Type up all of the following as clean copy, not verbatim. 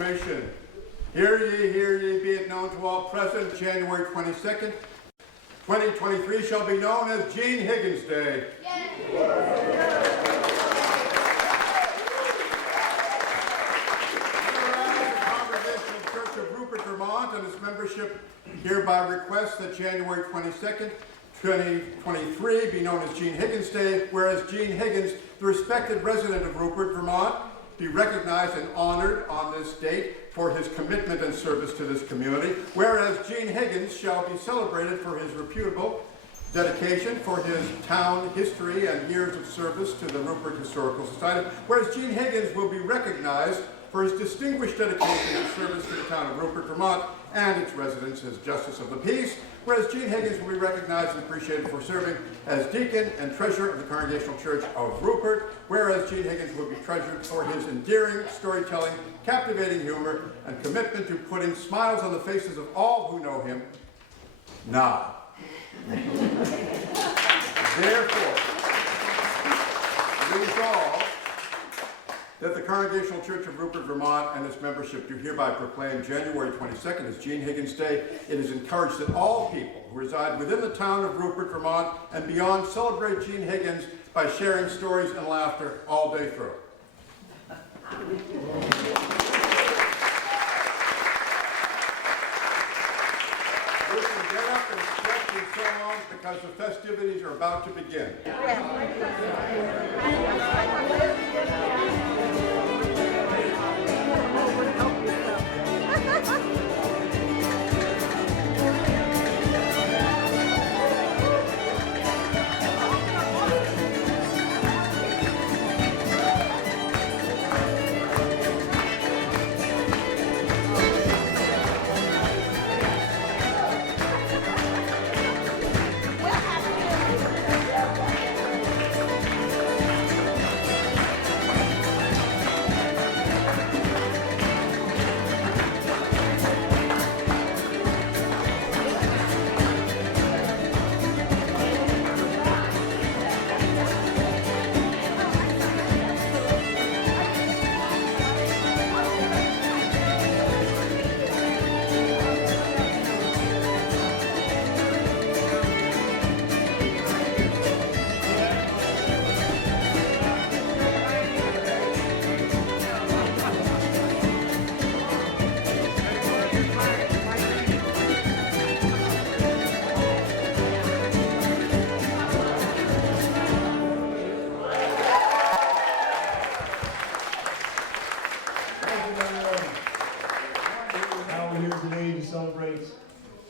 proclamation. Hear ye, be it known to all present, January 22nd, 2023 shall be known as Gene Higgins Day. Congregational Church of Rupert, Vermont, and its membership hereby request that January 22nd, 2023 be known as Gene Higgins Day, whereas Gene Higgins, the respected resident of Rupert, Vermont, be recognized and honored on this date for his commitment and service to this community, whereas Gene Higgins shall be celebrated for his reputable dedication for his town history and years of service to the Rupert Historical Society, whereas Gene Higgins will be recognized for his distinguished dedication and service to the town of Rupert, Vermont, and its residents as Justice of the Peace, whereas Gene Higgins will be recognized and appreciated for serving as Deacon and Treasurer of the Congregational Church of Rupert, whereas Gene Higgins will be treasured for his endearing storytelling, captivating humor, and commitment to putting smiles on the faces of all who know him now. Therefore, resolve that the Congregational Church of Rupert, Vermont, and its membership do hereby proclaim January 22nd as Gene Higgins Day. It is encouraged that all people who reside within the town of Rupert, Vermont, and beyond celebrate Gene Higgins by sharing stories and laughter all day through. We can get up and stretch and so on because the festivities are about to begin.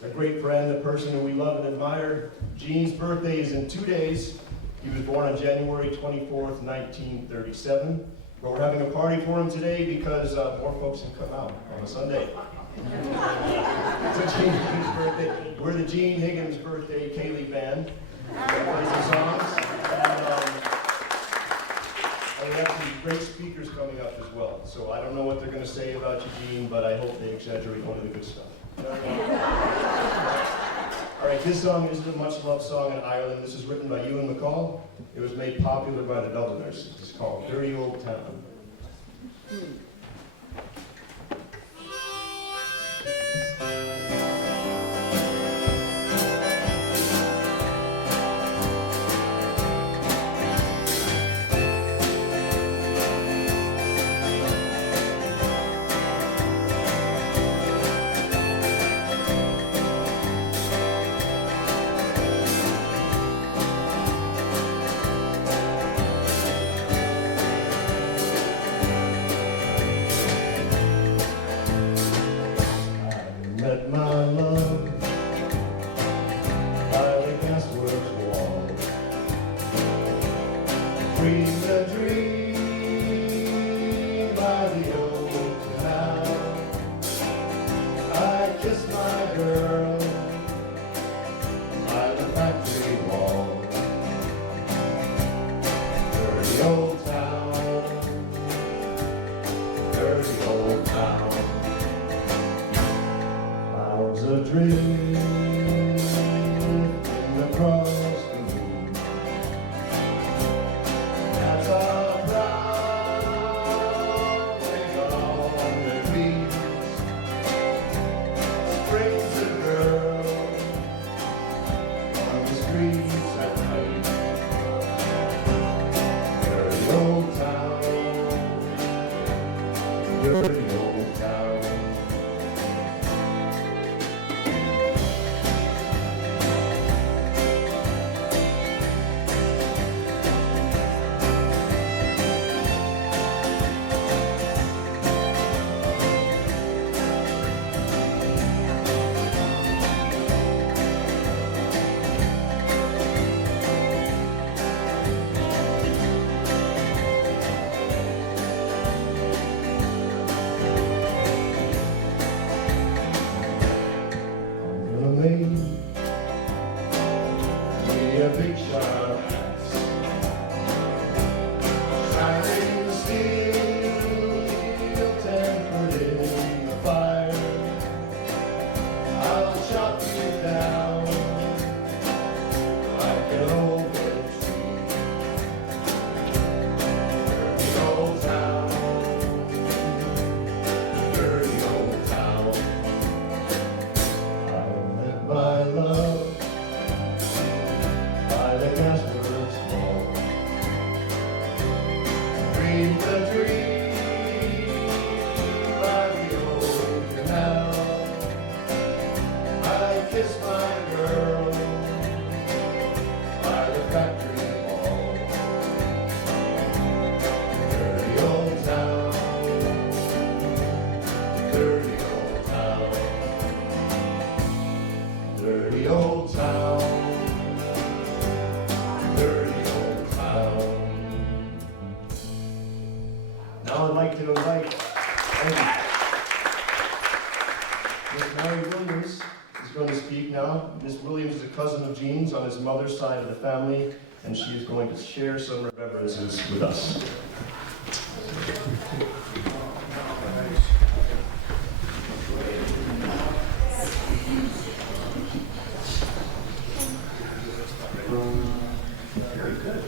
A great friend, a person who we love and admire. Gene's birthday is in 2 days. He was born on January 24th, 1937. But we're having a party for him today because more folks have come out on a Sunday. It's Gene Higgins' birthday. We're the Gene Higgins Birthday K-League Band. That plays the songs. And we have some great speakers coming up as well. So I don't know what they're going to say about you, Gene, but I hope they exaggerate one of the good stuff. All right, this song is a much-loved song in Ireland. This is written by Ewan MacColl. It was made popular by the Dubliners. It's called Dirty Old Town. Met my love by the gasworks wall, dreamed a dream by the old canal. I kissed my girl by the factory wall. Dirty old town, dirty old town. Clouds of dreams across the moon. As I like to invite Miss Mary Williams is going to speak now. Miss Williams is a cousin of Jean's on his mother's side of the family, and she is going to share some remembrances with us. Very good.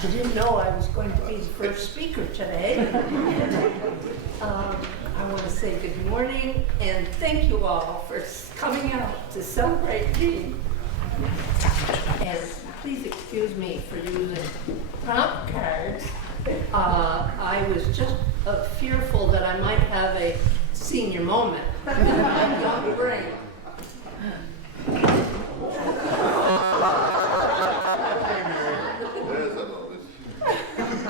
I didn't know I was going to be the first speaker today. I want to say good morning and thank you all for coming out to celebrate Jean. And please excuse me for using prompt cards. I was just fearful that I might have a senior moment in my young brain.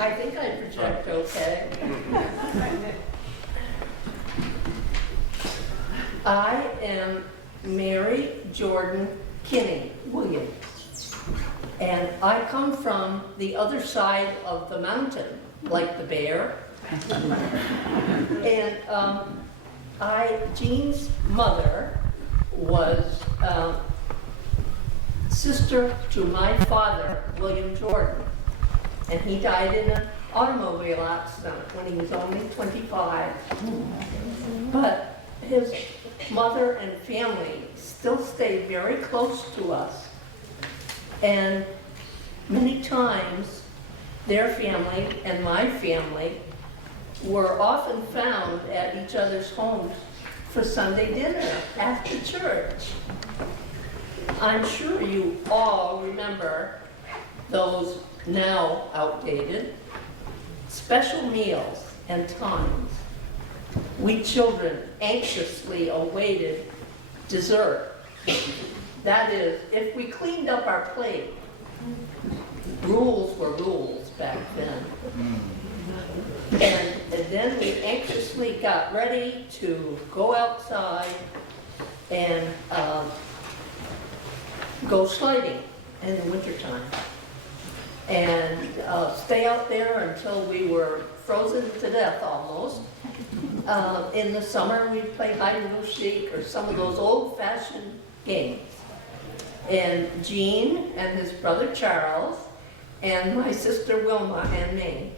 I think I project okay. I am Mary Jordan Kinney Williams, and I come from the other side of the mountain, like the bear. And Jean's mother was sister to my father, William Jordan. And he died in an automobile accident when he was only 25. But his mother and family still stayed very close to us. And many times, their family and my family were often found at each other's homes for Sunday dinner after church. I'm sure you all remember those now outdated special meals and times. We children anxiously awaited dessert. That is, if we cleaned up our plate. Rules were rules back then. And then we anxiously got ready to go outside and go sledding in the wintertime. And stay out there until we were frozen to death almost. In the summer, we'd play hide and go seek or some of those old-fashioned games. And Jean and his brother Charles and my sister Wilma and me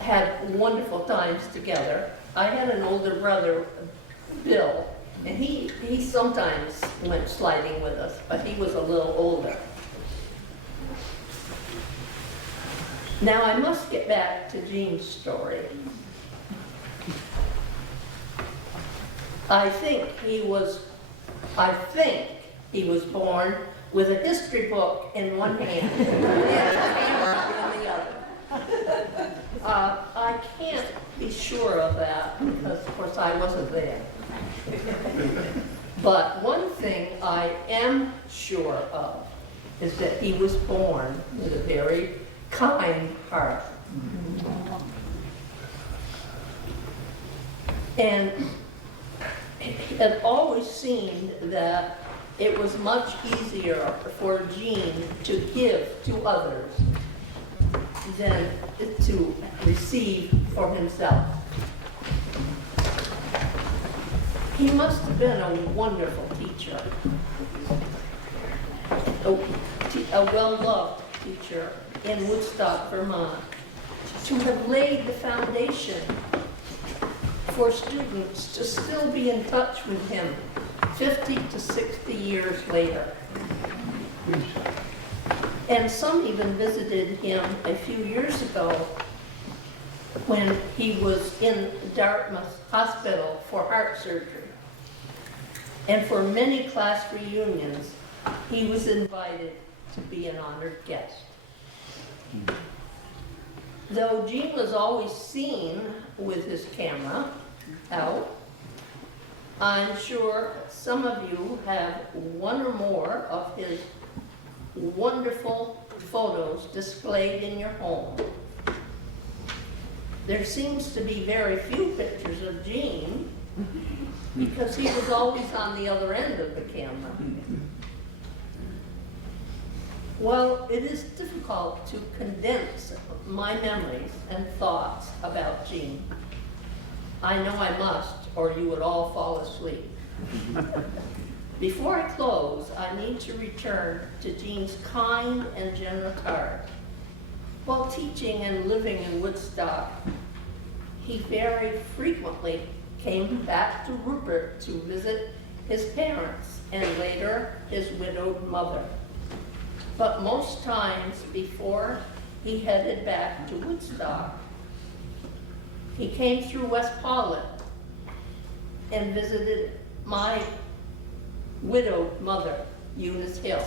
had wonderful times together. I had an older brother, Bill, and he sometimes went sliding with us, but he was a little older. Now I must get back to Jean's story. I think he was born with a history book in one hand and a camera in the other. I can't be sure of that because, of course, I wasn't there. But one thing I am sure of is that he was born with a very kind heart. And it had always seemed that it was much easier for Jean to give to others than to receive for himself. He must have been a wonderful teacher, a well-loved teacher in Woodstock, Vermont, to have laid the foundation for students to still be in touch with him 50 to 60 years later. And some even visited him a few years ago when he was in Dartmouth Hospital for heart surgery. And for many class reunions, he was invited to be an honored guest. Though Jean was always seen with his camera out, I'm sure some of you have one or more of his wonderful photos displayed in your home. There seems to be very few pictures of Jean because he was always on the other end of the camera. Well, it is difficult to condense my memories and thoughts about Jean. I know I must, or you would all fall asleep. Before I close, I need to return to Jean's kind and generous heart. While teaching and living in Woodstock, he very frequently came back to Rupert to visit his parents and later his widowed mother. But most times before he headed back to Woodstock, he came through West Pollitt and visited my widowed mother, Eunice Hill.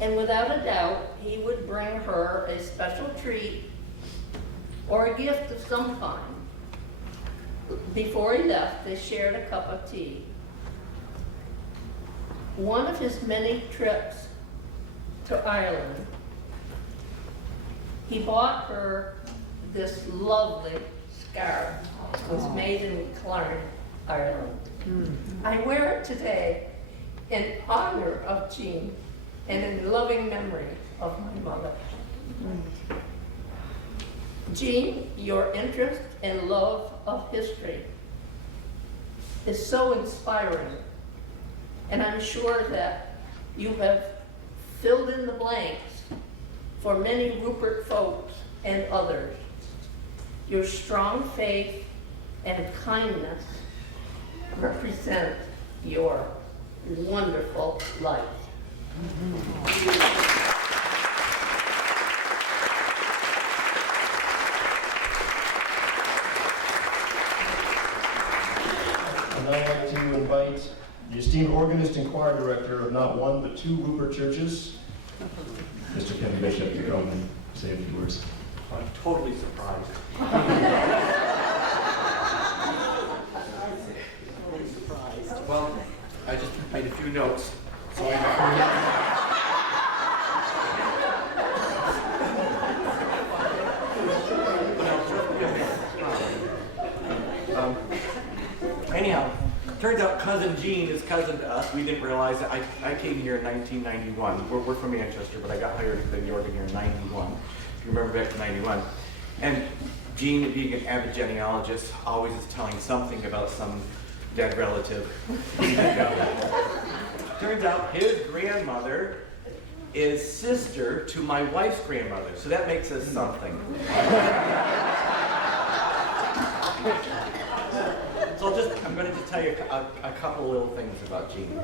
And without a doubt, he would bring her a special treat or a gift of some kind. Before he left, they shared a cup of tea. One of his many trips to Ireland, he bought her this lovely scarf. It was made in Killarney, Ireland. I wear it today in honor of Jean and in loving memory of my mother. Jean, your interest and love of history is so inspiring, and I'm sure that you have filled in the blanks for many Rupert folks and others. Your strong faith and kindness represent your wonderful life. And I'd like to invite the esteemed organist and choir director of not one but two Rupert churches, Mr. Kevin Bishop, to come and say a few words. I'm totally surprised. Well, I just made a few notes. So anyhow, turns out cousin Jean is cousin to us. We didn't realize that. I came here in 1991. We're from Manchester, but I got hired at the York here in 91. If you remember back to 91. And Jean, being an avid genealogist, always is telling something about some dead relative. Turns out his grandmother is sister to my wife's grandmother, so that makes us something. So I'm going to just tell you a couple little things about Jean.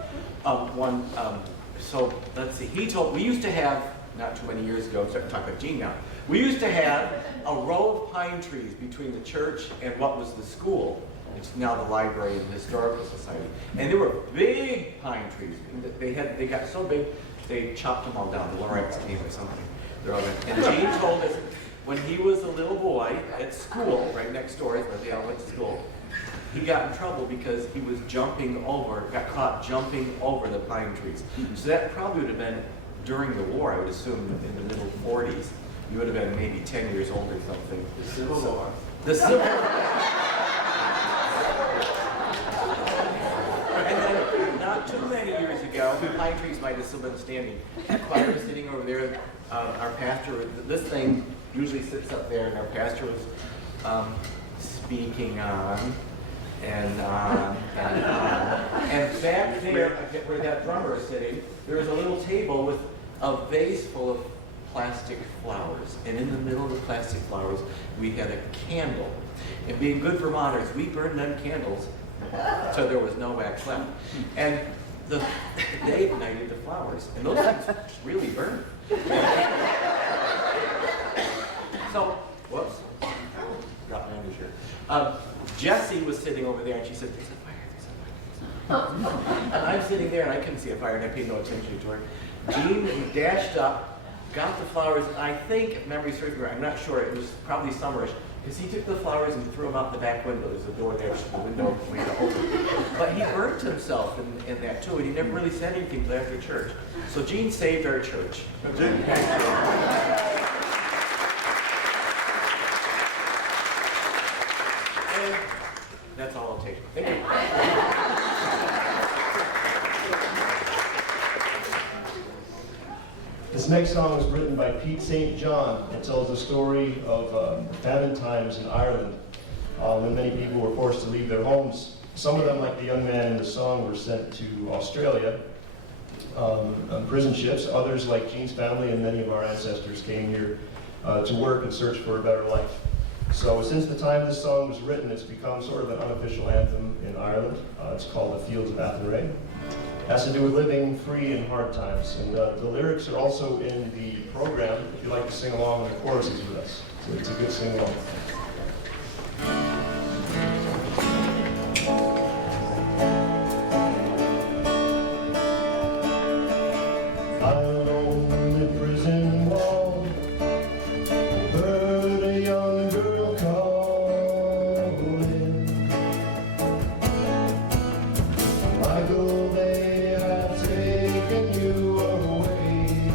So let's see, we used to have, not too many years ago, I'm starting to talk about Jean now, we used to have a row of pine trees between the church and what was the school. It's now the Library and Historical Society. And there were big pine trees. They got so big, they chopped them all down. The Lorax came or something. They're all gone. And Jean told us when he was a little boy at school, right next door, is where they all went to school, he got in trouble because he was got caught jumping over the pine trees. So that probably would have been during the war, I would assume, in the middle 40s. You would have been maybe 10 years old or something. The Civil War. The Civil War. And then, not too many years ago, the pine trees might have still been standing. The choir was sitting over there. Our pastor, this thing usually sits up there, and our pastor was speaking on and on and on. And back there, where that drummer is sitting, there was a little table with a vase full of plastic flowers. And in the middle of the plastic flowers, we had a candle. And being good Vermonters, we burned them candles so there was no wax left. And they ignited the flowers. And those things really burned. So, whoops, got my undershirt. Jessie was sitting over there and she said, "There's a fire, there's a fire." And I'm sitting there and I couldn't see a fire and I paid no attention to her. Jean dashed up, got the flowers, and I think, if memory serves me right, I'm not sure, it was probably summerish, because he took the flowers and threw them out the back window. There's a door there, the window for you to open. But he burnt himself in that too, and he never really said anything until after church. So Jean saved our church. And that's all I'll take. Thank you. This next song was written by Pete St. John. It tells the story of famine times in Ireland when many people were forced to leave their homes. Some of them, like the young man in the song, were sent to Australia on prison ships. Others, like Gene's family and many of our ancestors, came here to work and search for a better life. So since the time this song was written, it's become sort of an unofficial anthem in Ireland. It's called The Fields of Athenry. It has to do with living free in hard times. And the lyrics are also in the program if you'd like to sing along in the choruses with us. So it's a good sing along. Alone in prison wall, heard a young girl calling. Michael, they have taken you away.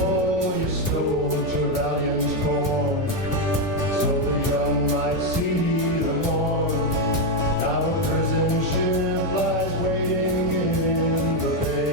Oh, you stole Trevelyan's corn, so the young might see the morn. Now a prison ship lies waiting in the bay.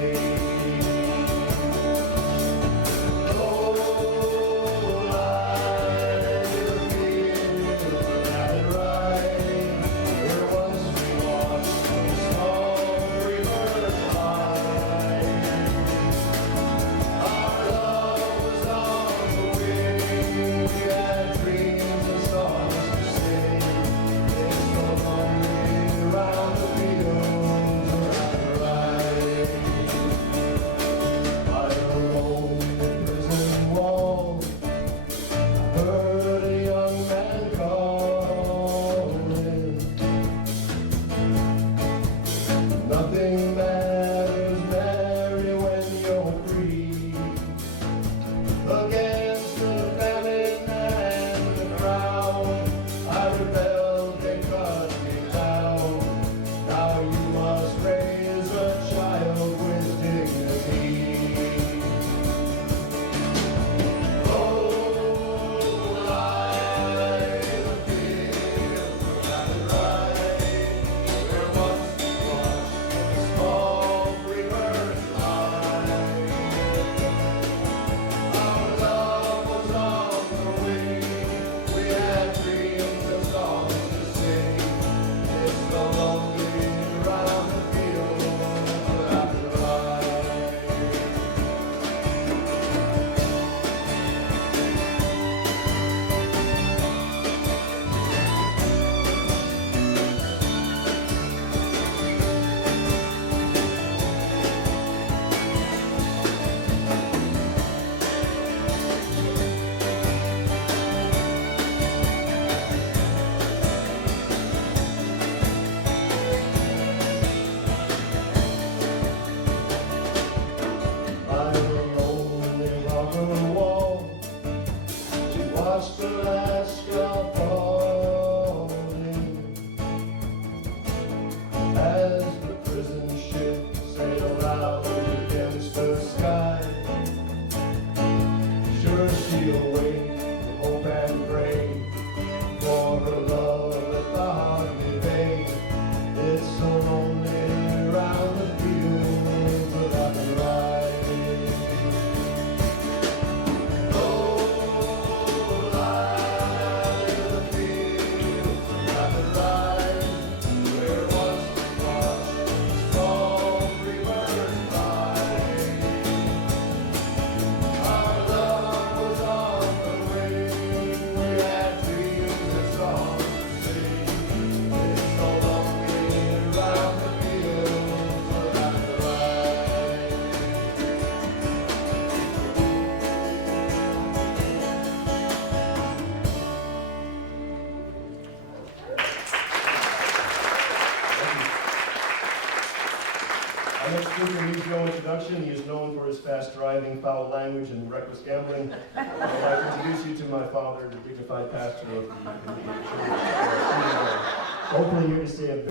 Nothing matters, Mary, when you're free. Against the famine and the crown, I rebelled, they cut me down. Now you must raise a child with dignity. Oh, lie the fields of Athenry, where once small rivers lie. Our love was on the wing. We had dreams and songs to sing. It's so lonely round the fields of Athenry. By the lonely rock on the wall, she watched the last drop falling. As the prison ship sailed out against the sky, sure she'll wait, hope and pray for her love at Botany Bay. It's so lonely round the fields of Athenry. Our next speaker needs no introduction. He is known for his fast driving, foul language, and reckless gambling. I'd like to introduce you to my father, the dignified pastor of the church. Hopefully here to say a